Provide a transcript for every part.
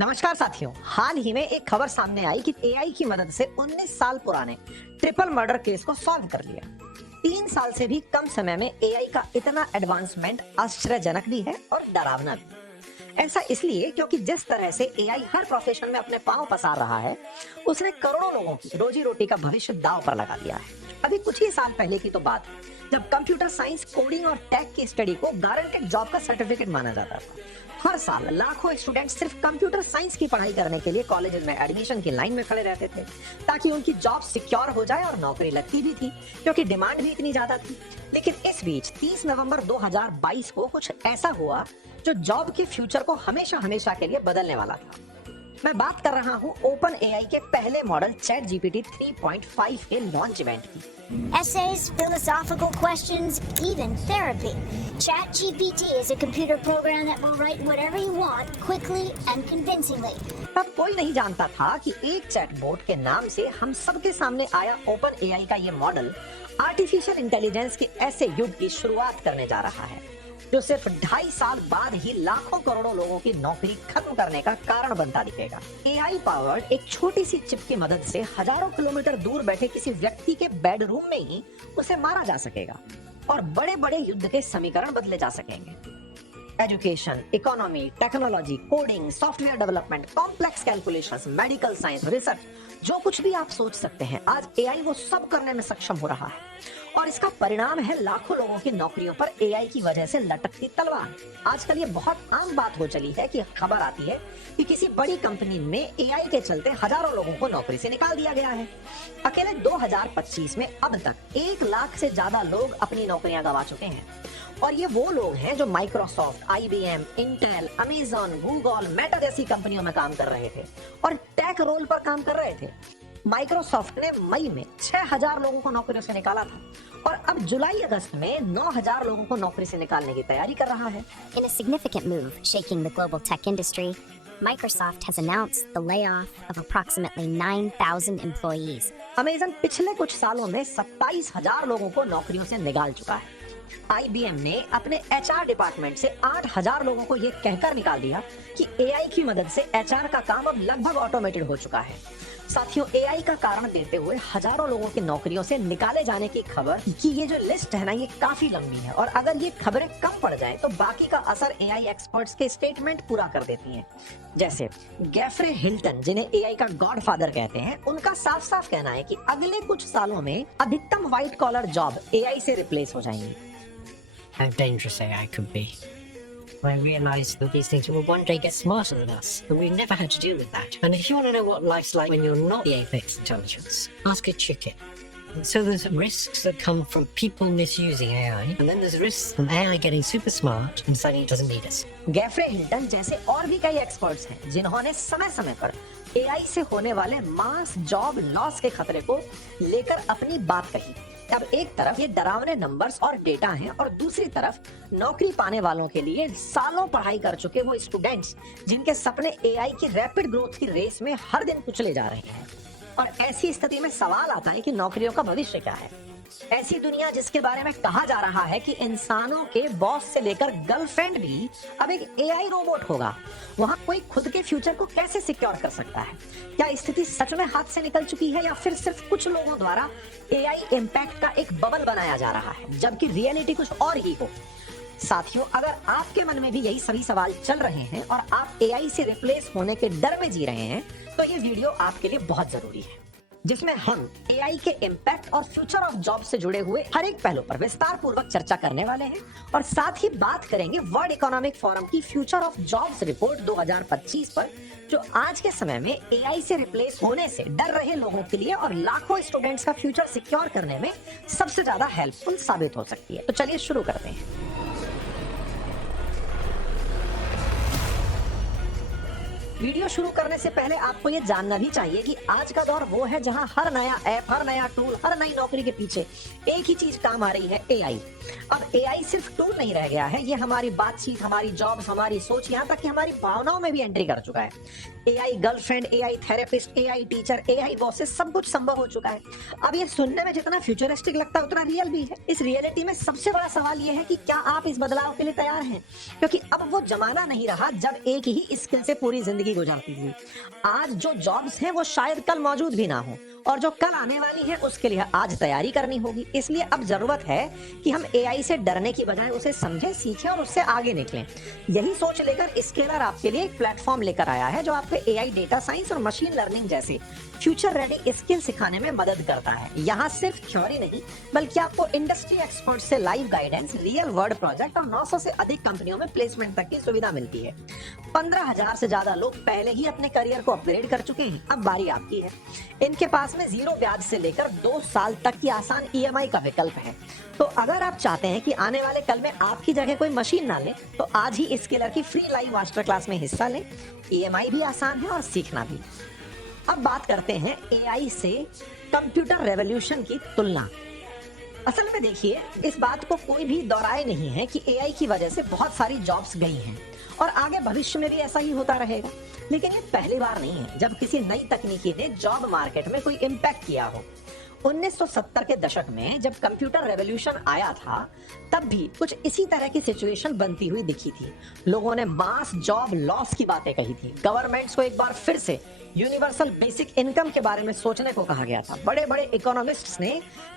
नमस्कार साथियों, हाल ही में एक खबर सामने आई कि एआई की मदद से 19 साल पुराने ट्रिपल मर्डर केस को सॉल्व कर लिया। 3 साल से भी कम समय में एआई का इतना एडवांसमेंट आश्चर्यजनक भी है और डरावना भी। ऐसा इसलिए क्योंकि जिस तरह से एआई हर प्रोफेशन में अपने पांव पसार रहा है, उसने करोड़ों लोगों की रोजी रोटी का भविष्य दांव पर लगा दिया है। अभी कुछ ही साल पहले की तो बात है जब कंप्यूटर साइंस, कोडिंग और टेक की स्टडी को गारंटेड जॉब का सर्टिफिकेट माना जाता था। हर साल लाखों स्टूडेंट सिर्फ कंप्यूटर साइंस की पढ़ाई करने के लिए कॉलेज में एडमिशन की लाइन में खड़े रहते थे ताकि उनकी जॉब सिक्योर हो जाए, और नौकरी लगती भी थी क्योंकि डिमांड भी इतनी ज्यादा थी। लेकिन इस बीच 30 नवंबर 2022 को कुछ ऐसा हुआ जो जॉब के फ्यूचर को हमेशा हमेशा के लिए बदलने वाला था। मैं बात कर रहा हूँ ओपन एआई के पहले मॉडल चैट जीपीटी 3.5 के लॉन्च इवेंट की। Essays, philosophical questions, even therapy. ChatGPT is a computer program that will write whatever you want quickly and convincingly. तब कोई नहीं जानता था कि एक चैटबॉट के नाम से हम सबके सामने आया ओपन एआई का ये मॉडल आर्टिफिशियल इंटेलिजेंस के ऐसे युग की शुरुआत करने जा रहा है जो सिर्फ 2.5 साल बाद ही लाखों करोड़ों लोगों की नौकरी खत्म करने का कारण बनता दिखेगा। एआई पावर्ड एक छोटी सी चिप की मदद से हजारों किलोमीटर दूर बैठे किसी व्यक्ति के बेडरूम में ही उसे मारा जा सकेगा और बड़े बड़े युद्ध के समीकरण बदले जा सकेंगे। Education, economy, technology, coding, software development, complex calculations, medical science, research, जो कुछ भी आप सोच सकते हैं, आज एआई वो सब करने में सक्षम हो रहा है। और इसका परिणाम है लाखों लोगों की नौकरियों पर एआई की वजह से लटकती तलवार। आजकल ये बहुत आम बात हो चली है कि खबर आती है कि किसी बड़ी कंपनी में एआई के चलते हजारों लोगों को नौकरी से निकाल दिया गया है। अकेले 2025 में अब तक 1 लाख से ज्यादा लोग अपनी नौकरियां गंवा चुके हैं। और ये वो लोग हैं जो Microsoft, IBM, Intel, Amazon, Google, Meta जैसी कंपनियों में काम कर रहे थे और टेक रोल पर काम कर रहे थे। माइक्रोसॉफ्ट ने मई में 6000 लोगों को नौकरियों से निकाला था और अब जुलाई अगस्त में 9000 लोगों को नौकरी से निकालने की तैयारी कर रहा है। In a significant move shaking the global tech industry, Microsoft has announced the layoff of approximately 9,000 employees. Amazon पिछले कुछ सालों में 27,000 लोगों को नौकरियों से निकाल चुका है। आईबीएम ने अपने एचआर डिपार्टमेंट से 8,000 लोगों को ये कहकर निकाल दिया कि एआई की मदद से एचआर का काम अब लगभग ऑटोमेटेड हो चुका है। साथियों, एआई का कारण देते हुए हजारों लोगों की नौकरियों से निकाले जाने की खबर की ये जो लिस्ट है ना, ये काफी लंबी है और अगर ये खबरें कम पड़ जाए तो बाकी का असर एआई एक्सपर्ट्स के स्टेटमेंट पूरा कर देती हैं। जैसे गेफ्रे हिल्टन, जिन्हें एआई का गॉडफादर कहते हैं, उनका साफ साफ कहना है कि अगले कुछ सालों में अधिकतम व्हाइट कॉलर जॉब एआई से रिप्लेस हो जाएंगी। How dangerous AI could be. I realised that these things will one day get smarter than us, and we've never had to deal with that. And if you want to know what life's like when you're not the apex intelligence, ask a chicken. And so there's risks that come from people misusing AI, and then there's risks from AI getting super smart and deciding it doesn't need us. Geoffrey Hinton जैसे और भी कई experts हैं जिन्होंने समय समय पर AI से होने वाले मास जॉब लॉस के खतरे को लेकर अपनी बात कही। अब एक तरफ ये डरावने नंबर्स और डेटा हैं और दूसरी तरफ नौकरी पाने वालों के लिए सालों पढ़ाई कर चुके वो स्टूडेंट्स जिनके सपने एआई की रैपिड ग्रोथ की रेस में हर दिन कुचले जा रहे हैं। और ऐसी स्थिति में सवाल आता है कि नौकरियों का भविष्य क्या है। ऐसी दुनिया जिसके बारे में कहा जा रहा है कि इंसानों के बॉस से लेकर गर्लफ्रेंड भी अब एक एआई रोबोट होगा, वहां कोई खुद के फ्यूचर को कैसे सिक्योर कर सकता है? क्या स्थिति सच में हाथ से निकल चुकी है या फिर सिर्फ कुछ लोगों द्वारा एआई इम्पैक्ट का एक बबल बनाया जा रहा है जबकि रियलिटी कुछ और ही हो? साथियों, अगर आपके मन में भी यही सभी सवाल चल रहे हैं और आप एआई से रिप्लेस होने के डर में जी रहे हैं, तो ये वीडियो आपके लिए बहुत जरूरी है, जिसमें हम एआई के इम्पैक्ट और फ्यूचर ऑफ जॉब से जुड़े हुए हर एक पहलू पर विस्तार पूर्वक चर्चा करने वाले हैं और साथ ही बात करेंगे वर्ल्ड इकोनॉमिक फोरम की फ्यूचर ऑफ जॉब्स रिपोर्ट 2025 पर, जो आज के समय में एआई से रिप्लेस होने से डर रहे लोगों के लिए और लाखों स्टूडेंट्स का फ्यूचर सिक्योर करने में सबसे ज्यादा हेल्पफुल साबित हो सकती है। तो चलिए शुरू करते हैं। वीडियो शुरू करने से पहले आपको ये जानना भी चाहिए कि आज का दौर वो है जहां हर नया ऐप, हर नया टूल, हर नई नौकरी के पीछे एक ही चीज काम आ रही है, एआई। अब एआई सिर्फ टूल नहीं रह गया है, ये हमारी बातचीत, हमारी जॉब्स, हमारी सोच, यहाँ तक कि हमारी भावनाओं में भी एंट्री कर चुका है। AI girlfriend, AI therapist, AI teacher, AI bosses, सब कुछ संभव हो चुका है। अब ये सुनने में जितना फ्यूचरिस्टिक लगता है उतना रियल भी है। इस रियलिटी में सबसे बड़ा सवाल ये है कि क्या आप इस बदलाव के लिए तैयार हैं? क्योंकि अब वो जमाना नहीं रहा जब एक ही स्किल से पूरी जिंदगी जिंदगी गुजारती थी। आज जो जॉब्स हैं वो शायद कल मौजूद भी ना हो, और जो कल आने वाली है उसके लिए आज तैयारी करनी होगी। इसलिए अब जरूरत है कि हम एआई से डरने की बजाय उसे समझें, सीखें और उससे आगे निकलें। यही सोच लेकर स्केलर आपके लिए एक प्लेटफॉर्म लेकर आया है जो आपको एआई, डेटा साइंस और मशीन लर्निंग जैसे फ्यूचर रेडी स्किल सिखाने में मदद करता है। यहाँ सिर्फ थ्योरी नहीं, बल्कि आपको इंडस्ट्री एक्सपर्ट से live guidance, real world project और 900 से अधिक कंपनियों में प्लेसमेंट तक की सुविधा मिलती है। 15,000 से ज्यादा लोग पहले ही अपने करियर को अपग्रेड कर चुके हैं, अब बारी आपकी है। इनके पास में 0 ब्याज से लेकर 2 साल तक की आसान ईएमआई का विकल्प है। तो अगर आप चाहते हैं कि आने वाले कल में आपकी जगह कोई मशीन ना ले, तो आज ही स्केलर की फ्री लाइव मास्टर क्लास में हिस्सा लें। ईएमआई भी आसान है और सीखना भी। अब बात करते हैं एआई से कंप्यूटर रेवोल्यूशन की तुलना। असल में देखिए, इस बात को कोई भी दोहराए नहीं है कि एआई की वजह से बहुत सारी जॉब्स गई हैं और आगे भविष्य में भी ऐसा ही होता रहेगा। लेकिन ये पहली बार नहीं है जब किसी नई तकनीकी ने जॉब मार्केट में कोई इम्पैक्ट किया हो। 1970 के दशक में जब कंप्यूटर रेवोल्यूशन आया था, तब भी कुछ इसी तरह की सिचुएशन बनती हुई दिखी थी। लोगों ने मास जॉब लॉस की बातें कही थी। गवर्नमेंट्स को एक बार फिर से यूनिवर्सल बेसिक इनकम के बारे में सोचने को कहा गया था। बड़े बड़े इकोनॉमिस्ट्स ने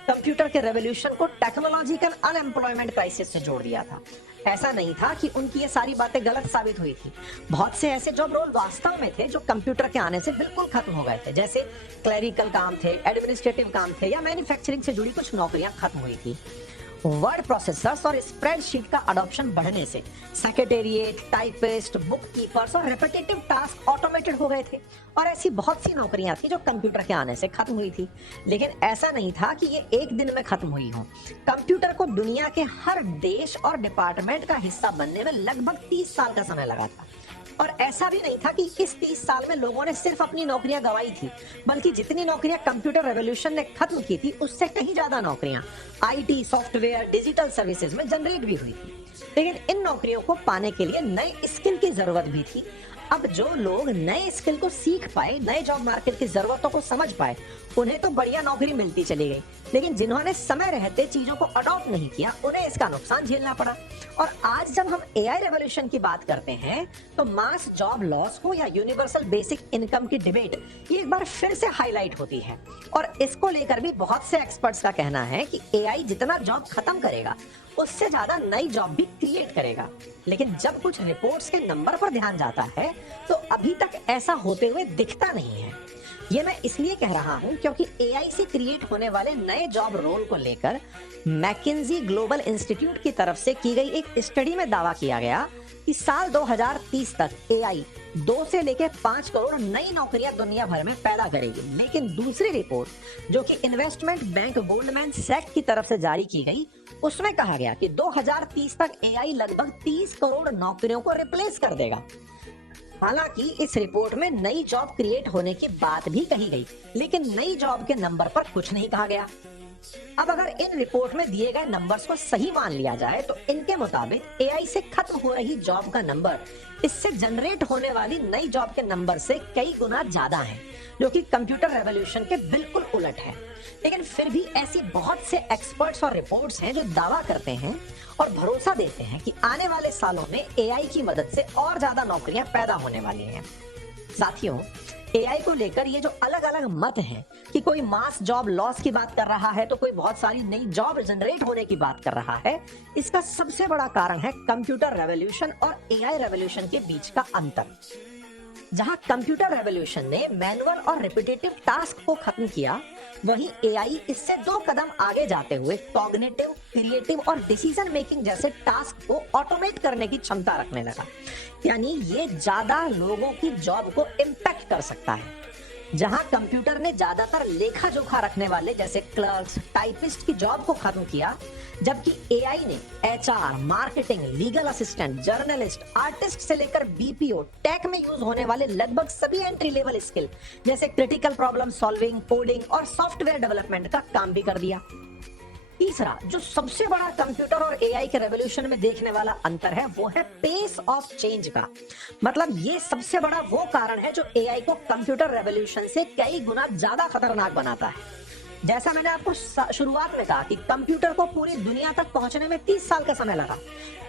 कंप्यूटर के रेवोल्यूशन को टेक्नोलॉजिकल अनएम्प्लॉयमेंट क्राइसिस से जोड़ दिया था। ऐसा नहीं था कि उनकी ये सारी बातें गलत साबित हुई थी। बहुत से ऐसे जॉब रोल वास्तव में थे जो कंप्यूटर के आने से बिल्कुल खत्म हो गए थे, जैसे क्लरिकल काम थे, एडमिनिस्ट्रेटिव काम थे, या मैन्युफैक्चरिंग से जुड़ी कुछ नौकरियां खत्म हुई थी। वर्ड प्रोसेसर्स और स्प्रेडशीट का अडॉप्शन बढ़ने से सेक्रेटेरिएट, टाइपिस्ट, बुक कीपर्स और रेपिटेटिव टास्क ऑटोमेटेड हो गए थे, और ऐसी बहुत सी नौकरियां थी जो कंप्यूटर के आने से खत्म हुई थी। लेकिन ऐसा नहीं था कि ये एक दिन में खत्म हुई हो। कंप्यूटर को दुनिया के हर देश और डिपार्टमेंट का हिस्सा बनने में लगभग 30 साल का समय लगा था। और ऐसा भी नहीं था कि इस 30 साल में लोगों ने सिर्फ अपनी नौकरियां गंवाई थी, बल्कि जितनी नौकरियां कंप्यूटर रेवोल्यूशन ने खत्म की थी, उससे कहीं ज्यादा नौकरियां आईटी, सॉफ्टवेयर, डिजिटल सर्विसेज में जनरेट भी हुई थी। लेकिन इन नौकरियों को पाने के लिए नए स्किल की जरूरत भी थी। अब जो लोग नए स्किल को सीख पाए, नए जॉब मार्केट की जरूरतों को समझ पाए, उन्हें तो बढ़िया नौकरी मिलती चली गई। लेकिन जिन्होंने समय रहते चीजों को अडॉप्ट नहीं किया, उन्हें इसका नुकसान झेलना पड़ा। और आज जब हम एआई रेवोल्यूशन की बात करते हैं, तो मास जॉब लॉस हो या यूनिवर्सल बेसिक इनकम की डिबेट ये एक बार फिर से हाईलाइट होती है। और इसको लेकर भी बहुत से एक्सपर्ट्स का कहना है कि एआई जितना जॉब खत्म करेगा, उससे ज्यादा नई जॉब भी क्रिएट करेगा। लेकिन जब कुछ रिपोर्ट्स के नंबर पर ध्यान जाता है, तो अभी तक ऐसा होते हुए दिखता नहीं है। ये मैं इसलिए कह रहा हूं क्योंकि एआई से क्रिएट होने वाले नए जॉब रोल को लेकर मैकिन्जी ग्लोबल इंस्टीट्यूट की तरफ से की गई एक स्टडी में दावा किया गया कि साल 2030 तक एआई 2 से लेकर 5 करोड़ नई नौकरियां दुनिया भर में पैदा करेगी। लेकिन दूसरी रिपोर्ट जो कि इन्वेस्टमेंट बैंक गोल्डमैन सैक्स की तरफ से जारी की गई, उसमें कहा गया कि 2030 तक एआई लगभग 30 करोड़ नौकरियों को रिप्लेस कर देगा। हालांकि इस रिपोर्ट में नई जॉब क्रिएट होने की बात भी कही गई, लेकिन नई जॉब के नंबर पर कुछ नहीं कहा गया। अब अगर इन रिपोर्ट में दिए गए नंबर्स को सही मान लिया जाए, तो इनके मुताबिक एआई से खत्म हो रही जॉब का नंबर इससे जनरेट होने वाली नई जॉब के नंबर से कई गुना ज्यादा है, जो कि कंप्यूटर रेवोल्यूशन के बिल्कुल उलट है। लेकिन फिर भी ऐसी बहुत से एक्सपर्ट्स और रिपोर्ट्स हैं जो दावा करते हैं और भरोसा देते हैं कि आने वाले सालों में एआई की मदद से और ज्यादा नौकरियां पैदा होने वाली हैं। साथियों, एआई को लेकर ये जो अलग अलग मत हैं कि कोई मास जॉब लॉस की बात कर रहा है, तो कोई बहुत सारी नई जॉब जनरेट होने की बात कर रहा है, इसका सबसे बड़ा कारण है कंप्यूटर रेवोल्यूशन और एआई रेवोल्यूशन के बीच का अंतर। जहां कंप्यूटर रेवोल्यूशन ने मैनुअल और रिपीटेटिव टास्क को खत्म किया, वहीं एआई इससे 2 कदम आगे जाते हुए कॉग्निटिव, क्रिएटिव और डिसीजन मेकिंग जैसे टास्क को ऑटोमेट करने की क्षमता रखने लगा। यानी ये ज्यादा लोगों की जॉब को इम्पैक्ट कर सकता है। जहां कंप्यूटर ने ज्यादातर लेखा जोखा रखने वाले जैसे क्लर्क्स, टाइपिस्ट की जॉब को खत्म किया, जबकि एआई ने HR, marketing, legal assistant, journalist, artist से लेकर बीपीओ, टेक में यूज होने वाले लगभग सभी एंट्री लेवल स्किल जैसे क्रिटिकल प्रॉब्लम सॉल्विंग, कोडिंग और सॉफ्टवेयर डेवलपमेंट का काम भी कर दिया। तीसरा, जो सबसे बड़ा कंप्यूटर और एआई के रेवोल्यूशन में देखने वाला अंतर है, वो है पेस ऑफ चेंज का। मतलब ये सबसे बड़ा वो कारण है जो एआई को कंप्यूटर रेवोल्यूशन से कई गुना ज्यादा खतरनाक बनाता है। जैसा मैंने आपको शुरुआत में कहा कि कंप्यूटर को पूरी दुनिया तक पहुंचने में 30 साल का समय लगा।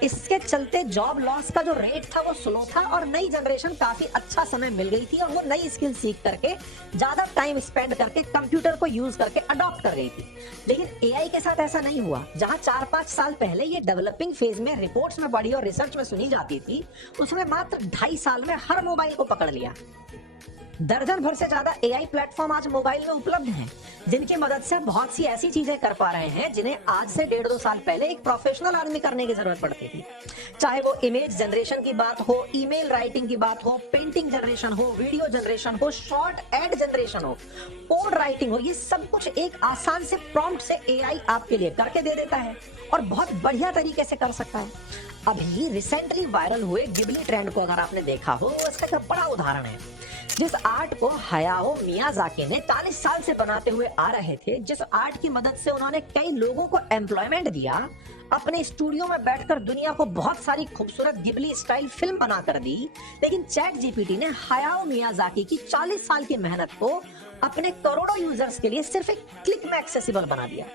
इसके चलते जॉब लॉस का जो रेट था वो स्लो था और नई जनरेशन काफी अच्छा समय मिल गई थी और वो नई स्किल सीख करके ज्यादा टाइम स्पेंड करके कंप्यूटर को यूज करके अडॉप्ट कर गई थी। लेकिन एआई के साथ ऐसा नहीं हुआ। जहां 4-5 साल पहले ये डेवलपिंग फेज में रिपोर्ट्स में पढ़ी और रिसर्च में सुनी जाती थी, उसने मात्र 2.5 साल में हर मोबाइल को पकड़ लिया। दर्जन भर से ज्यादा एआई प्लेटफॉर्म आज मोबाइल में उपलब्ध हैं, जिनकी मदद से बहुत सी ऐसी चीजें कर पा रहे हैं जिन्हें आज से 1.5-2 साल पहले एक प्रोफेशनल आदमी करने की जरूरत पड़ती थी। चाहे वो इमेज जनरेशन की बात हो, ईमेल राइटिंग की बात हो, पेंटिंग जनरेशन हो, वीडियो जनरेशन हो, शॉर्ट एड जनरेशन हो, कोड राइटिंग हो, ये सब कुछ एक आसान से प्रॉम्प्ट से एआई आपके लिए करके दे देता है और बहुत बढ़िया तरीके से कर सकता है। अभी रिसेंटली वायरल हुए गिबली ट्रेंड को अगर आपने देखा हो, इसका एक बड़ा उदाहरण है। जिस आर्ट को हयाओ मियाजाकी ने 40 साल से बनाते हुए आ रहे थे, जिस आर्ट की मदद से उन्होंने कई लोगों को एम्प्लॉयमेंट दिया, अपने स्टूडियो में बैठकर दुनिया को बहुत सारी खूबसूरत गिबली स्टाइल फिल्म बनाकर दी, लेकिन चैट जीपीटी ने हयाओ मियाजाकी की 40 साल की मेहनत को अपने करोड़ों यूजर्स के लिए सिर्फ एक क्लिक में एक्सेसिबल बना दिया।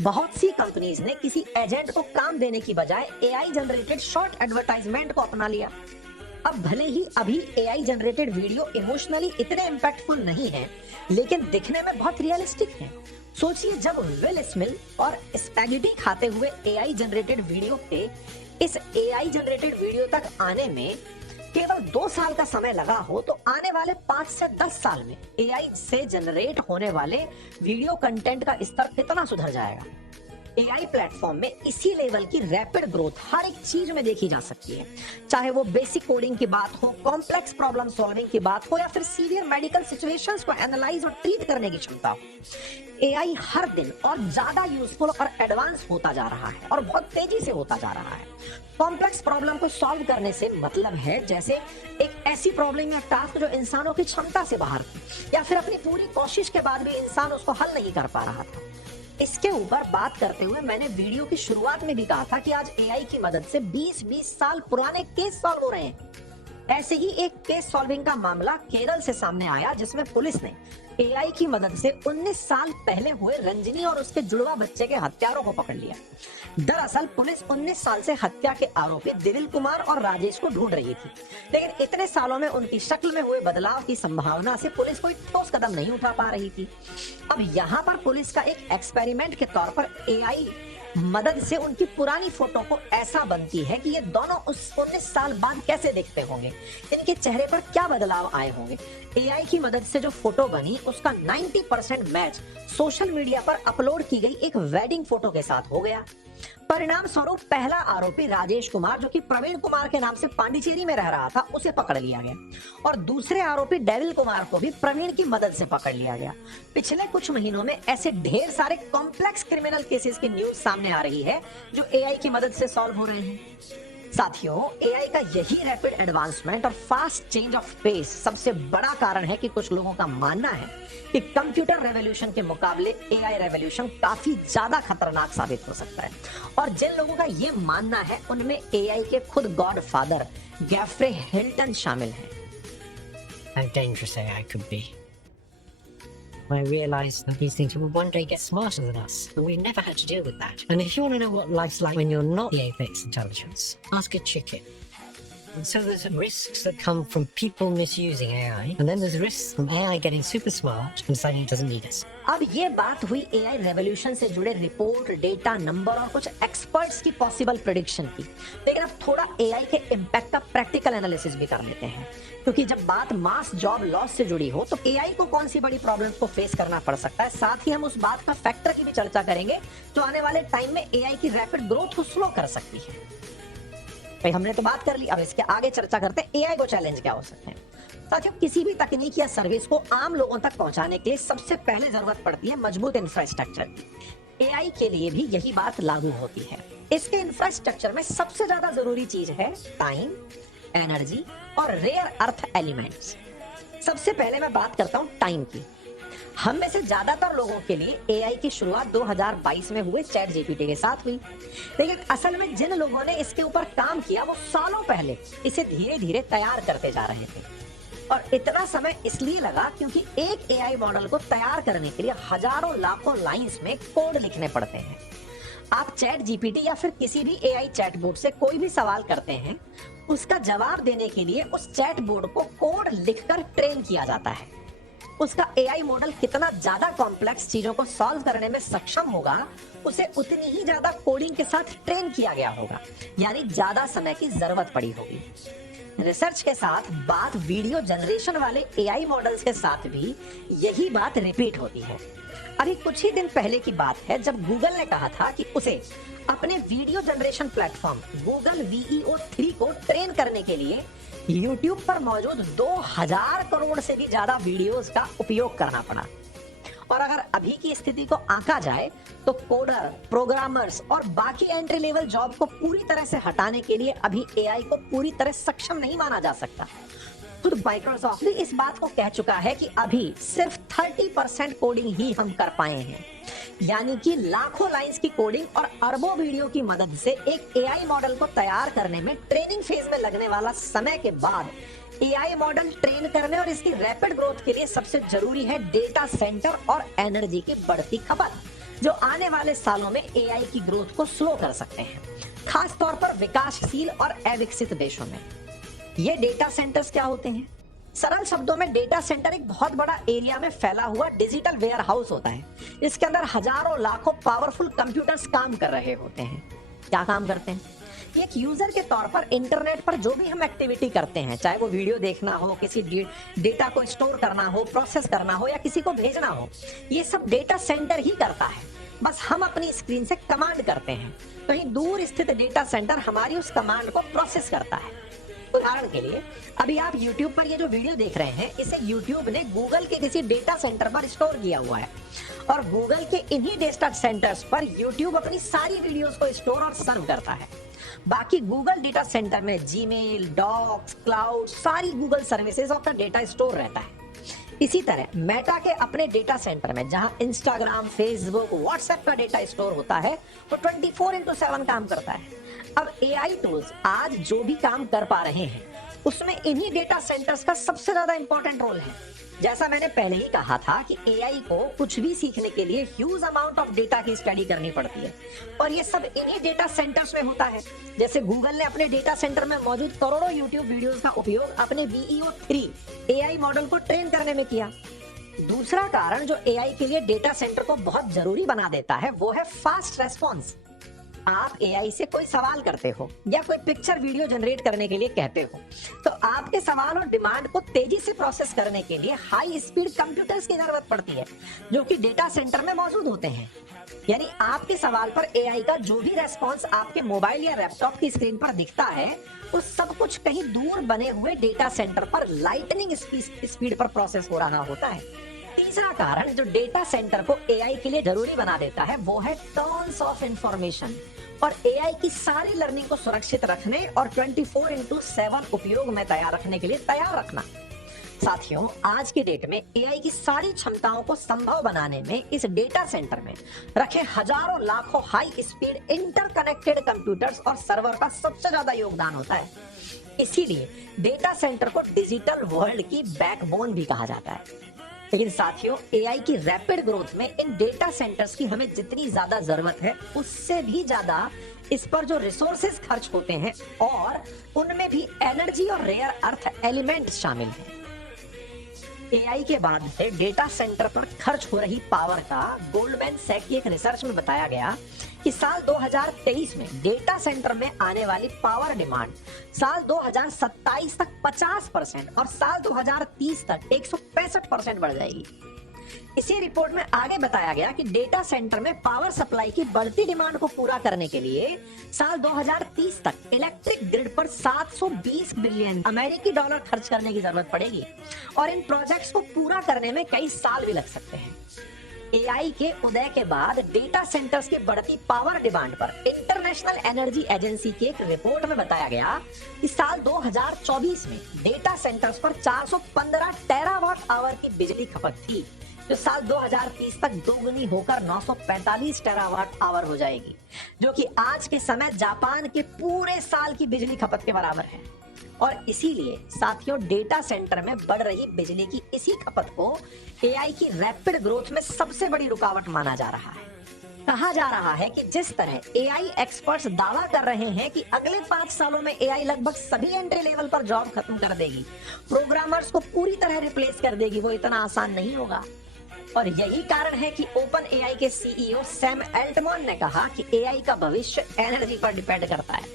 बहुत सी कंपनीज ने किसी एजेंट को काम देने की बजाय एआई जनरेटेड शॉर्ट एडवर्टाइजमेंट को अपना लिया। अब भले ही अभी एआई जनरेटेड वीडियो इमोशनली इतने इम्पैक्टफुल नहीं है, लेकिन दिखने में बहुत रियलिस्टिक है। सोचिए, जब विल स्मिथ और स्पैगेटी खाते हुए एआई जनरेटेड वीडियो थे, इस एआई जनरेटेड वीडियो तक आने में केवल 2 साल का समय लगा हो, तो आने वाले 5 से 10 साल में एआई से जनरेट होने वाले वीडियो कंटेंट का स्तर कितना सुधर जाएगा। एआई प्लेटफॉर्म में इसी लेवल की रैपिड ग्रोथ हर एक चीज में देखी जा सकती है, चाहे वो बेसिक कोडिंग की बात हो, कॉम्प्लेक्स प्रॉब्लम सॉल्विंग की बात हो, या फिर सीवियर मेडिकल सिचुएशंस को एनालाइज और ट्रीट करने की क्षमता हो। एआई हर दिन और ज्यादा यूजफुल और एडवांस होता जा रहा है और बहुत तेजी से होता जा रहा है। कॉम्प्लेक्स प्रॉब्लम को सॉल्व करने से मतलब है जैसे एक ऐसी प्रॉब्लम या टास्क जो इंसानों की क्षमता से बाहर थी, या फिर अपनी पूरी कोशिश के बाद भी इंसान उसको हल नहीं कर पा रहा था। इसके ऊपर बात करते हुए मैंने वीडियो की शुरुआत में भी कहा था कि आज एआई की मदद से 20-20 साल पुराने केस सॉल्व हो रहे हैं। ऐसे ही एक केस सॉल्विंग का मामला केरल से सामने आया, जिसमें पुलिस ने एआई की मदद से 19 साल पहले हुए रंजनी और उसके जुड़वा बच्चे के हत्यारों को पकड़ लिया। दरअसल पुलिस 19 साल से हत्या के आरोपी दिविल कुमार और राजेश को ढूंढ रही थी, लेकिन इतने सालों में उनकी शक्ल में हुए बदलाव की संभावना से पुलिस कोई ठोस कदम नहीं उठा पा रही थी। अब यहाँ पर पुलिस का एक एक्सपेरिमेंट के तौर पर एआई मदद से उनकी पुरानी फोटो को ऐसा बनती है कि ये दोनों उस 19 साल बाद कैसे दिखते होंगे, इनके चेहरे पर क्या बदलाव आए होंगे। एआई की मदद से जो फोटो बनी उसका 90% मैच सोशल मीडिया पर अपलोड की गई एक वेडिंग फोटो के साथ हो गया। परिणाम स्वरूप पहला आरोपी राजेश कुमार, जो कि प्रवीण कुमार के नाम से पांडिचेरी में रह रहा था, उसे पकड़ लिया गया और दूसरे आरोपी डेविल कुमार को भी प्रवीण की मदद से पकड़ लिया गया। पिछले कुछ महीनों में ऐसे ढेर सारे कॉम्प्लेक्स क्रिमिनल केसेस की न्यूज सामने आ रही है जो एआई की मदद से सॉल्व हो रहे हैं। साथियों, एआई का यही रैपिड एडवांसमेंट और फास्ट चेंज ऑफ पेस सबसे बड़ा कारण है कि कुछ लोगों का मानना है कि कंप्यूटर रेवोल्यूशन के मुकाबले एआई रेवोल्यूशन काफी ज्यादा खतरनाक साबित हो सकता है। और जिन लोगों का ये मानना है उनमें एआई के खुद गॉड फादर गैफ्रे हिल्टन शामिल हैं। How dangerous AI could be. I realized that these things will one day get smarter than us, but we've never had to deal with that. And if you want to know what life's like when you're not the apex intelligence, ask a chicken. And so there's risks that come from people misusing AI, and then there's risks from AI getting super smart and deciding it doesn't need us. अब ये बात हुई AI revolution से जुड़े report, data, number और कुछ experts की possible prediction की। लेकिन अब थोड़ा एआई के इम्पैक्ट का प्रैक्टिकल एनालिसिस भी कर लेते हैं, क्योंकि जब बात मास जॉब लॉस से जुड़ी हो तो एआई को कौन सी बड़ी प्रॉब्लम्स को फेस करना पड़ सकता है। साथ ही हम उस बात का फैक्टर की भी चर्चा करेंगे जो आने वाले टाइम में एआई की रैपिड ग्रोथ को स्लो कर सकती है। भाई, हमने तो बात कर ली, अब इसके आगे चर्चा करते हैं एआई को चैलेंज क्या हो सकते हैं। साथियों, किसी भी तकनीक या सर्विस को आम लोगों तक पहुंचाने के लिए सबसे पहले जरूरत पड़ती है मजबूत इंफ्रास्ट्रक्चर की। एआई के लिए भी यही बात लागू होती है। इसके इंफ्रास्ट्रक्चर में सबसे ज्यादा जरूरी चीज है टाइम, एनर्जी और रेयर अर्थ एलिमेंट्स। सबसे पहले मैं बात करता हूं टाइम की। हम में से ज्यादातर लोगों के लिए एआई की शुरुआत 2022 में हुए चैट जीपीटी के साथ हुई, लेकिन असल में जिन लोगों ने इसके ऊपर काम किया वो सालों पहले इसे धीरे धीरे तैयार करते जा रहे थे। और इतना समय इसलिए लगा क्योंकि एक एआई मॉडल को तैयार करने के लिए हजारों लाखों लाइंस में कोड लिखने पड़ते हैं। आप चैट जीपीटी या फिर किसी भी एआई चैटबॉट से कोई भी सवाल करते हैं, उसका जवाब देने के लिए उस चैटबॉट को कोड लिखकर ट्रेन किया जाता है। उसका एआई मॉडल कितना ज्यादा कॉम्प्लेक्स चीजों को सॉल्व करने में सक्षम होगा, उसे उतनी ही ज्यादा कोडिंग के साथ ट्रेन किया गया होगा, यानी ज्यादा समय की जरूरत पड़ी होगी। रिसर्च के साथ बात वीडियो जनरेशन वाले एआई मॉडल्स के साथ भी यही बात रिपीट होती है। अभी कुछ ही दिन पहले की बात है जब गूगल ने कहा था कि उसे अपने वीडियो जनरेशन प्लेटफॉर्म गूगल वीईओ 3 को ट्रेन करने के लिए YouTube पर मौजूद 2000 करोड़ से भी ज्यादा वीडियोस का उपयोग करना पड़ा। और अगर अभी की स्थिति को आंका जाए तो कोडर, प्रोग्रामर्स और बाकी एंट्री लेवल जॉब को पूरी तरह से हटाने के लिए अभी एआई को पूरी तरह सक्षम नहीं माना जा सकता। खुद माइक्रोसॉफ्ट भी इस बात को कह चुका है कि अभी सिर्फ 30% कोडिंग ही हम कर पाए हैं, यानी कि लाखों लाइंस की कोडिंग और अरबों वीडियो की मदद से एक एआई मॉडल को तैयार करने में ट्रेनिंग फेज में लगने वाला समय के बाद एआई मॉडल ट्रेन करने और इसकी रैपिड ग्रोथ के लिए सबसे जरूरी है डेटा सेंटर और एनर्जी की बढ़ती खपत, जो आने वाले सालों में एआई की ग्रोथ को स्लो कर सकते हैं, खास तौर पर विकासशील और अविकसित देशों में। ये डेटा सेंटर्स क्या होते हैं? सरल शब्दों में डेटा सेंटर एक बहुत बड़ा एरिया में फैला हुआ डिजिटल वेयर हाउस होता है, जिसके अंदर हजारों लाखों पावरफुल कंप्यूटर्स काम कर रहे होते हैं। क्या काम करते हैं? एक यूजर के तौर पर इंटरनेट पर जो भी हम एक्टिविटी करते हैं, चाहे वो वीडियो देखना हो, किसी डेटा को स्टोर करना हो, प्रोसेस करना हो या किसी को भेजना हो, ये सब डेटा सेंटर ही करता है। बस हम अपनी स्क्रीन से कमांड करते हैं, कहीं दूर स्थित डेटा सेंटर हमारी उस कमांड को प्रोसेस करता है। उदाहरण के लिए अभी आप YouTube पर ये जो वीडियो देख रहे हैं, इसे YouTube ने गूगल के किसी डेटा सेंटर पर स्टोर किया हुआ है और गूगल के इन्हीं डेटा सेंटर्स पर YouTube अपनी सारी वीडियोस को स्टोर और सर्व करता है। बाकी गूगल डेटा सेंटर में जीमेल, डॉक्स, क्लाउड, सारी गूगल सर्विसेज का डेटा स्टोर रहता है। इसी तरह मेटा के अपने डेटा सेंटर में जहां इंस्टाग्राम, फेसबुक, व्हाट्सएप का डेटा स्टोर होता है, वो 24/7 काम करता है। अब एआई टूल्स आज जो भी काम कर पा रहे हैं, उसमें इन्हीं डेटा सेंटर्स का सबसे ज्यादा इंपॉर्टेंट रोल है। जैसा मैंने पहले ही कहा था कि एआई को कुछ भी सीखने के लिए ह्यूज अमाउंट ऑफ डेटा की स्टडी करनी पड़ती है और ये सब इन्हीं डेटा सेंटर्स में होता है। जैसे गूगल ने अपने डेटा सेंटर में मौजूद करोड़ों यूट्यूब वीडियोस का उपयोग अपने वीईओ 3 एआई मॉडल को ट्रेन करने में किया। दूसरा कारण जो एआई के लिए डेटा सेंटर को बहुत जरूरी बना देता है, वो है फास्ट रेस्पॉन्स। आप एआई से कोई सवाल करते हो या कोई पिक्चर वीडियो जनरेट करने के लिए कहते हो, तो आपके सवाल और डिमांड को तेजी से प्रोसेस करने के लिए हाई स्पीड कंप्यूटर्स की जरूरत पड़ती है, जो कि डेटा सेंटर में मौजूद होते हैं। यानी आपके सवाल पर एआई का जो भी रेस्पॉन्स आपके मोबाइल या लैपटॉप की स्क्रीन पर दिखता है, उस सब कुछ कहीं दूर बने हुए डेटा सेंटर पर लाइटनिंग स्पीड पर प्रोसेस हो रहा होता है। तीसरा कारण जो डेटा सेंटर को एआई के लिए जरूरी बना देता है, वो है टर्न्स ऑफ इंफॉर्मेशन और एआई की सारी लर्निंग को सुरक्षित रखने और 24/7 उपयोग में तैयार रखने के लिए तैयार रखना। साथियों, आज की डेट में एआई की सारी क्षमताओं को संभव बनाने में इस डेटा सेंटर में रखे हजारों लाखों हाई स्पीड इंटरकनेक्टेड कंप्यूटर्स और सर्वर का सबसे ज्यादा योगदान होता है। इसीलिए डेटा सेंटर को डिजिटल वर्ल्ड की बैकबोन भी कहा जाता है। लेकिन साथियों, एआई की रैपिड ग्रोथ में इन डेटा सेंटर्स की हमें जितनी ज्यादा जरूरत है, उससे भी ज्यादा इस पर जो रिसोर्सेज खर्च होते हैं और उनमें भी एनर्जी और रेयर अर्थ एलिमेंट शामिल हैं। एआई के बाद से डेटा सेंटर पर खर्च हो रही पावर का गोल्डमैन सैक्स की एक रिसर्च में बताया गया कि साल 2023 में डेटा सेंटर में आने वाली पावर डिमांड साल 2027 तक 50% और साल 2030 तक 165% बढ़ जाएगी। इसी रिपोर्ट में आगे बताया गया कि डेटा सेंटर में पावर सप्लाई की बढ़ती डिमांड को पूरा करने के लिए साल 2030 तक इलेक्ट्रिक ग्रिड पर 720 बिलियन अमेरिकी डॉलर खर्च करने की जरूरत पड़ेगी और इन प्रोजेक्ट्स को पूरा करने में कई साल भी लग सकते हैं। एआई के उदय के बाद डेटा सेंटर्स की बढ़ती पावर डिमांड पर इंटरनेशनल एनर्जी एजेंसी की एक रिपोर्ट में बताया गया कि साल 2024 में डेटा सेंटर्स पर 415 टेरावाट आवर की बिजली खपत थी, जो साल 2030 तक दोगुनी होकर 945 टेरावाट आवर हो जाएगी, जो कि आज के समय जापान के पूरे साल की बिजली खपत के बराबर है। और इसीलिए साथियों डेटा सेंटर में बढ़ रही बिजली की इसी खपत को एआई की रैपिड ग्रोथ में सबसे बड़ी रुकावट माना जा रहा है। कहा जा रहा है कि जिस तरह एआई एक्सपर्ट्स दावा कर रहे हैं कि अगले 5 सालों में एआई लगभग सभी एंट्री लेवल पर जॉब खत्म कर देगी, प्रोग्रामर्स को पूरी तरह रिप्लेस कर देगी, वो इतना आसान नहीं होगा। और यही कारण है कि ओपन एआई के सीईओ सैम अल्टमैन ने कहा कि एआई का भविष्य एनर्जी पर डिपेंड करता है।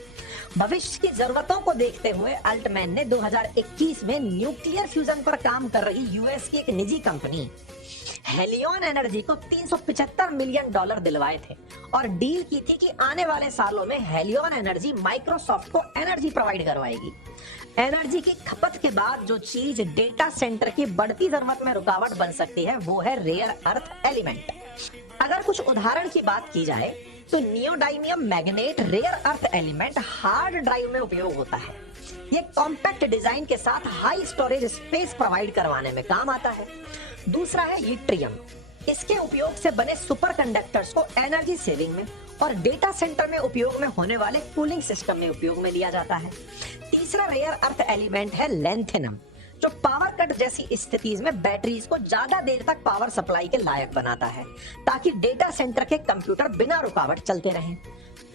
भविष्य की जरूरतों को देखते हुए अल्टमैन ने 2021 में न्यूक्लियर फ्यूजन पर काम कर रही यूएस की एक निजी कंपनी हेलियन एनर्जी को $375 मिलियन दिलवाए थे और डील की थी कि आने वाले सालों में हेलियन एनर्जी माइक्रोसॉफ्ट को एनर्जी प्रोवाइड करवाएगी। एनर्जी की खपत के बाद जो चीज डेटा सेंटर की बढ़ती जरूरत में रुकावट बन सकती है वो है रेयर अर्थ एलिमेंट। अगर कुछ उदाहरण की बात की जाए तो neodymium magnet rare earth element hard drive में उपयोग होता है। ये कॉम्पैक्ट डिजाइन के साथ हाई स्टोरेज स्पेस प्रोवाइड करवाने में काम आता है। दूसरा है यट्रियम। इसके उपयोग से बने सुपर कंडक्टर्स को एनर्जी सेविंग में और डेटा सेंटर में उपयोग में होने वाले कूलिंग सिस्टम में उपयोग में लिया जाता है। तीसरा रेयर अर्थ एलिमेंट है लैंथेनम, जो पावर कट जैसी स्थिति में बैटरीज को ज्यादा देर तक पावर सप्लाई के लायक बनाता है ताकि डेटा सेंटर के कंप्यूटर बिना रुकावट चलते रहें।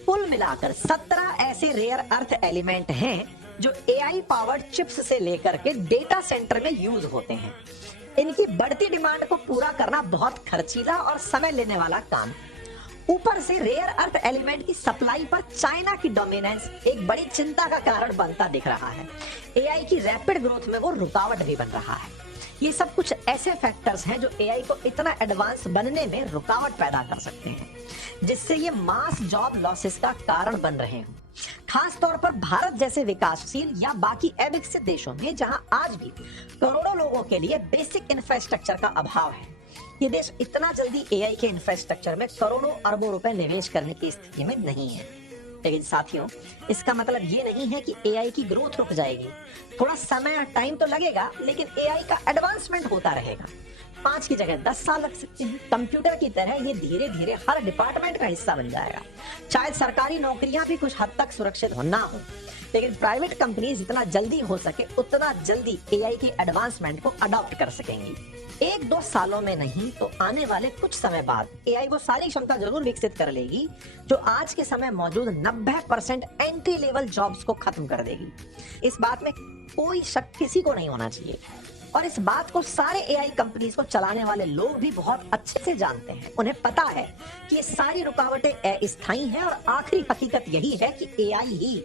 कुल मिलाकर 17 ऐसे रेयर अर्थ एलिमेंट हैं जो एआई पावर्ड चिप्स से लेकर के डेटा सेंटर में यूज होते हैं। इनकी बढ़ती डिमांड को पूरा करना बहुत खर्चीला और समय लेने वाला काम। ऊपर से रेयर अर्थ एलिमेंट की सप्लाई पर चाइना की डोमिनेंस एक बड़ी चिंता का कारण बनता दिख रहा है। एआई की रैपिड ग्रोथ में वो रुकावट भी बन रहा है। ये सब कुछ ऐसे फैक्टर्स हैं जो एआई को इतना एडवांस बनने में रुकावट पैदा कर सकते हैं, जिससे ये मास जॉब लॉसेस का कारण बन रहे हैं। खास तौर पर भारत जैसे विकासशील या बाकी अविकसित देशों में जहां आज भी करोड़ों लोगों के लिए बेसिक इंफ्रास्ट्रक्चर का अभाव है। ये देश इतना जल्दी एआई के इंफ्रास्ट्रक्चर में करोड़ों अरबों रुपए निवेश करने की स्थिति में नहीं है। लेकिन साथियों, इसका मतलब ये नहीं है कि एआई की ग्रोथ रुक जाएगी। थोड़ा समय और टाइम तो लगेगा, लेकिन एआई का एडवांसमेंट होता रहेगा। 5 की जगह 10 साल लग सकते हैं। कंप्यूटर की तरह ये धीरे धीरे हर डिपार्टमेंट का हिस्सा बन जाएगा। शायद सरकारी नौकरियां भी कुछ हद तक सुरक्षित ना हो, लेकिन प्राइवेट कंपनीज जितना जल्दी हो सके उतना जल्दी एआई के एडवांसमेंट को अडॉप्ट कर सकेंगी। 1-2 सालों में नहीं तो आने वाले कुछ समय बाद एआई वो सारी क्षमता जरूर विकसित कर लेगी जो आज के समय मौजूद 90% एंट्री लेवल जॉब्स को खत्म कर देगी। इस बात में कोई शक किसी को नहीं होना चाहिए और इस बात को सारे एआई कंपनीज को चलाने वाले लोग भी बहुत अच्छे से जानते हैं। उन्हें पता है कि ये सारी रुकावटें अस्थायी हैं और आखिरी हकीकत यही है कि एआई ही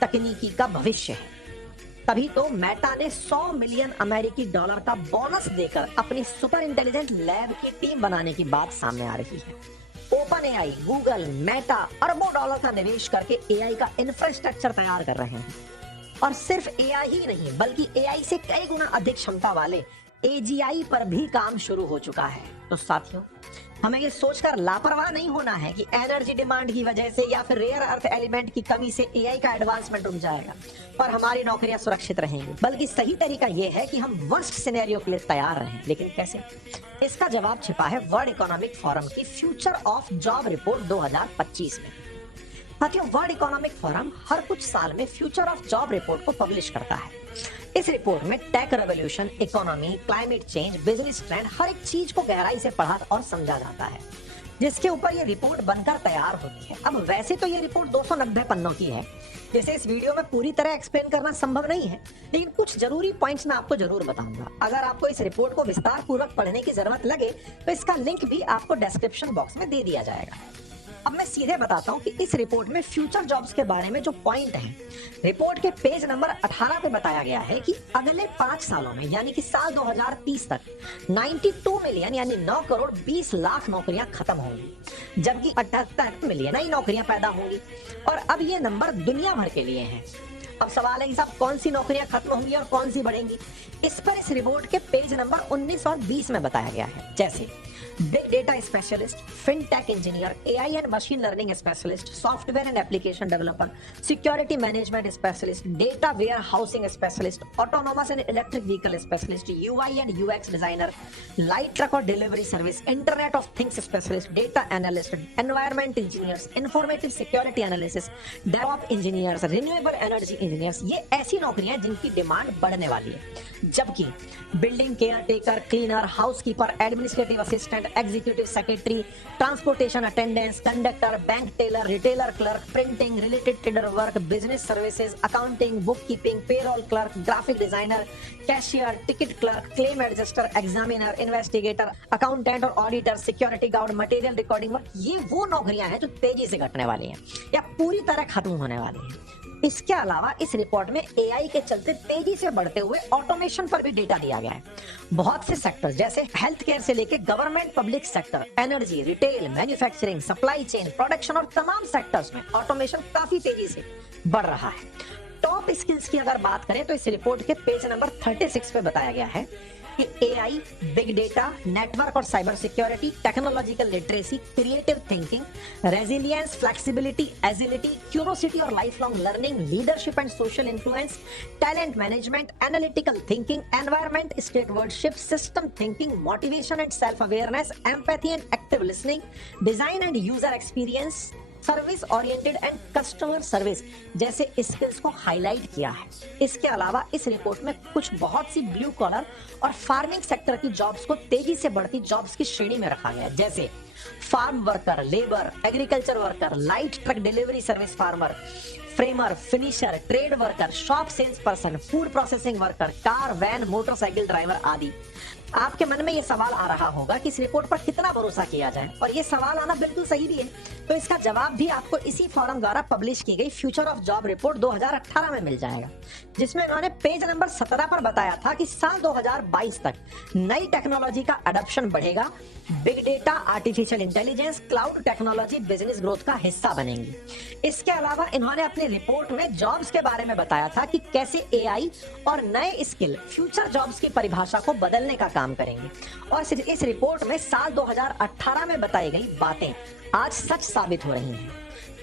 तकनीकी का भविष्य है। तभी तो मेटा ने $100 मिलियन अमेरिकी डॉलर का बोनस देकर अपनी सुपर इंटेलिजेंट लैब की टीम बनाने की बात सामने आ रही है। ओपन एआई, गूगल, मेटा अरबों डॉलर का निवेश करके एआई का इंफ्रास्ट्रक्चर तैयार कर रहे हैं और सिर्फ एआई ही नहीं बल्कि एआई से कई गुना अधिक क्षमता वाले एजीआई पर भी काम शुरू हो चुका है। तो साथियों, हमें ये सोचकर लापरवाह नहीं होना है कि एनर्जी डिमांड की वजह से या फिर रेयर अर्थ एलिमेंट की कमी से एआई का एडवांसमेंट रुक जाएगा और हमारी नौकरियां सुरक्षित रहेंगी। बल्कि सही तरीका ये है कि हम वर्स्ट सिनेरियो के लिए तैयार रहें। लेकिन कैसे? इसका जवाब छिपा है वर्ल्ड इकोनॉमिक फोरम की फ्यूचर ऑफ जॉब रिपोर्ट 2025 में। साथियों, वर्ल्ड इकोनॉमिक फोरम हर कुछ साल में फ्यूचर ऑफ जॉब रिपोर्ट को पब्लिश करता है। इस रिपोर्ट में tech revolution, economy, climate change, business trend हर एक चीज को गहराई से पढ़ा और समझा जाता है, जिसके ऊपर ये रिपोर्ट बनकर तैयार होती है। अब वैसे तो ये रिपोर्ट 290 पन्नों की है, जिसे इस वीडियो में पूरी तरह एक्सप्लेन करना संभव नहीं है, लेकिन कुछ जरूरी पॉइंट्स मैं आपको जरूर बताऊंगा। अगर आपको इस रिपोर्ट को विस्तार पूर्वक पढ़ने की जरूरत लगे तो इसका लिंक भी आपको डिस्क्रिप्शन बॉक्स में दे दिया जाएगा। अब मैं सीधे बताता हूं कि इस रिपोर्ट में फ्यूचर जॉब्स के बारे में जो पॉइंट हैं, रिपोर्ट के पेज नंबर 18 पे बताया गया है कि अगले 5 सालों में यानी कि साल 2030 तक 92 मिलियन यानी 9 करोड़ 20 लाख नौकरियां खत्म होंगी, जबकि 78 मिलियन नई नौकरियां पैदा होंगी। और अब ये नंबर दुनिया भर के लिए हैं। अब सवाल है कि साहब कौन सी नौकरियां खत्म होंगी और कौन सी बढ़ेंगी? इस पर इस रिपोर्ट के पेज नंबर 19 और 20 में बताया गया है, जैसे big data specialist, fintech engineer, AI and machine learning specialist, software and application developer, security management specialist, data warehousing specialist, autonomous and electric vehicle specialist, UI and UX designer, light truck और delivery service, internet of things specialist, data analyst, environment engineers, informative security analysis, DevOps engineers, renewable energy engineers. ये ऐसी नौकरियां हैं जिनकी demand बढ़ने वाली है, जबकि building caretaker, cleaner, housekeeper, administrative assistant, executive secretary, transportation attendance, conductor, bank teller, retailer clerk, printing, related trader work, business services, accounting, bookkeeping, payroll clerk, graphic designer, cashier, ticket clerk, claim adjuster, examiner, investigator, accountant और auditor, security guard, material recording work, ये वो नौकरियां हैं जो तेजी से घटने वाली हैं या पूरी तरह खत्म होने वाली हैं। इसके अलावा इस रिपोर्ट में एआई के चलते तेजी से बढ़ते हुए ऑटोमेशन पर भी डेटा दिया गया है। बहुत से सेक्टर जैसे हेल्थ केयर से लेकर government, public sector, energy, retail, manufacturing, supply chain, production और तमाम सेक्टर्स में ऑटोमेशन काफी तेजी से बढ़ रहा है। टॉप स्किल्स की अगर बात करें तो इस रिपोर्ट के पेज नंबर 36 पे बताया गया है कि एआई, बिग डेटा, नेटवर्क और cyber security, technological literacy, creative thinking, resilience, flexibility, agility, curiosity और life long learning, leadership and social influence, talent management, analytical thinking, environment, stewardship, system thinking, motivation and self awareness, empathy and active listening, design and user experience, service oriented and customer service जैसे skills को highlight किया है। इसके अलावा इस report में कुछ बहुत सी ब्लू कॉलर और फार्मिंग सेक्टर की जॉब्स को तेजी से बढ़ती जॉब्स की श्रेणी में रखा गया है, जैसे farm worker, labour, agriculture worker, light truck delivery service farmer, framer, finisher, trade worker, shop sales person, food processing worker, car, van, motorcycle driver आदि। आपके मन में ये सवाल आ रहा होगा कि इस रिपोर्ट पर कितना भरोसा किया जाए, और ये सवाल आना बिल्कुल सही भी है। तो इसका जवाब भी आपको इसी फोरम द्वारा पब्लिश की गई फ्यूचर ऑफ जॉब रिपोर्ट 2018 में मिल जाएगा, जिसमें उन्होंने पेज नंबर 17 पर बताया था कि साल 2022 तक नई टेक्नोलॉजी का अडॉप्शन बढ़ेगा, big data, artificial intelligence, cloud technology business growth का हिस्सा बनेंगी। इसके अलावा इन्होंने अपनी रिपोर्ट में जॉब्स के बारे में बताया था कि कैसे एआई और नए स्किल फ्यूचर जॉब्स की परिभाषा को बदलने का काम करेंगे, और इस रिपोर्ट में साल 2018 में बताई गई बातें आज सच साबित हो रही हैं।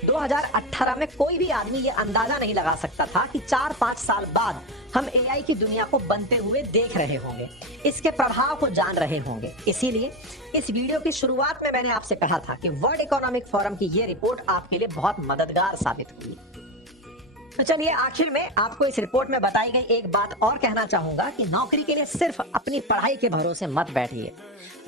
2018 में कोई भी आदमी ये अंदाजा नहीं लगा सकता था कि 4-5 साल बाद हम एआई की दुनिया को बनते हुए देख रहे होंगे, इसके प्रभाव को जान रहे होंगे। इसीलिए इस वीडियो की शुरुआत में मैंने आपसे कहा था कि वर्ल्ड इकोनॉमिक फोरम की ये रिपोर्ट आपके लिए बहुत मददगार साबित हुई। तो चलिए आखिर में आपको इस रिपोर्ट में बताई गई एक बात और कहना चाहूंगा कि नौकरी के लिए सिर्फ अपनी पढ़ाई के भरोसे मत बैठिए।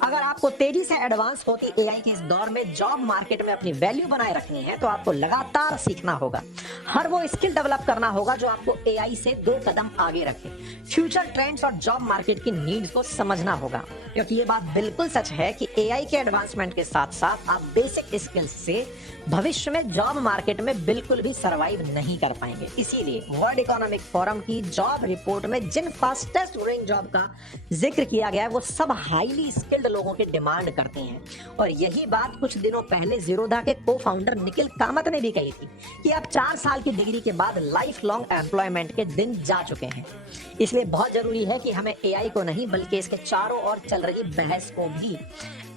अगर आपको तेजी से एडवांस होती एआई के इस दौर में जॉब मार्केट में अपनी वैल्यू बनाए रखनी है तो आपको लगातार सीखना होगा, हर वो स्किल डेवलप करना होगा जो आपको एआई से 2 कदम आगे रखे। फ्यूचर ट्रेंड्स और जॉब मार्केट की नीड्स को समझना होगा, क्योंकि ये बात बिल्कुल सच है कि एआई के एडवांसमेंट के साथ साथ आप बेसिक स्किल्स से भविष्य में जॉब मार्केट में बिल्कुल भी सरवाइव नहीं कर पाएंगे। इसीलिए वर्ल्ड इकोनॉमिक फोरम की जॉब रिपोर्ट में जिन फास्टेस्ट ग्रोइंग जॉब का जिक्र किया गया है वो सब हाईली स्किल्ड लोगों की डिमांड करते हैं, और यही बात कुछ दिनों पहले जीरोधा के को फाउंडर निखिल कामत ने भी कही थी कि अब 4 साल की डिग्री के बाद लाइफ लॉन्ग एम्प्लॉयमेंट के दिन जा चुके हैं। इसलिए बहुत जरूरी है कि हमें एआई को नहीं बल्कि इसके चारों ओर चल रही बहस को भी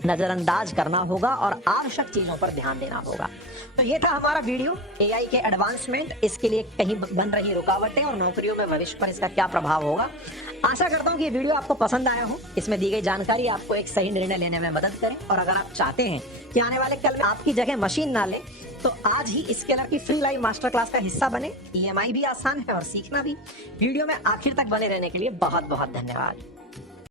नजरअंदाज करना होगा और आवश्यक चीजों पर ध्यान देना होगा। तो ये था हमारा वीडियो एआई के एडवांसमेंट, इसके लिए कहीं बन रही रुकावटें और नौकरियों में भविष्य पर इसका क्या प्रभाव होगा। आशा करता हूँ कि ये वीडियो आपको पसंद आया हो, इसमें दी गई जानकारी आपको एक सही निर्णय लेने में मदद करे, और अगर आप चाहते हैं कि आने वाले कल में आपकी जगह मशीन ना ले तो आज ही स्केलर की फ्री लाइव मास्टर क्लास का हिस्सा बने। ईएमआई भी आसान है और सीखना भी। वीडियो में आखिर तक बने रहने के लिए बहुत बहुत धन्यवाद।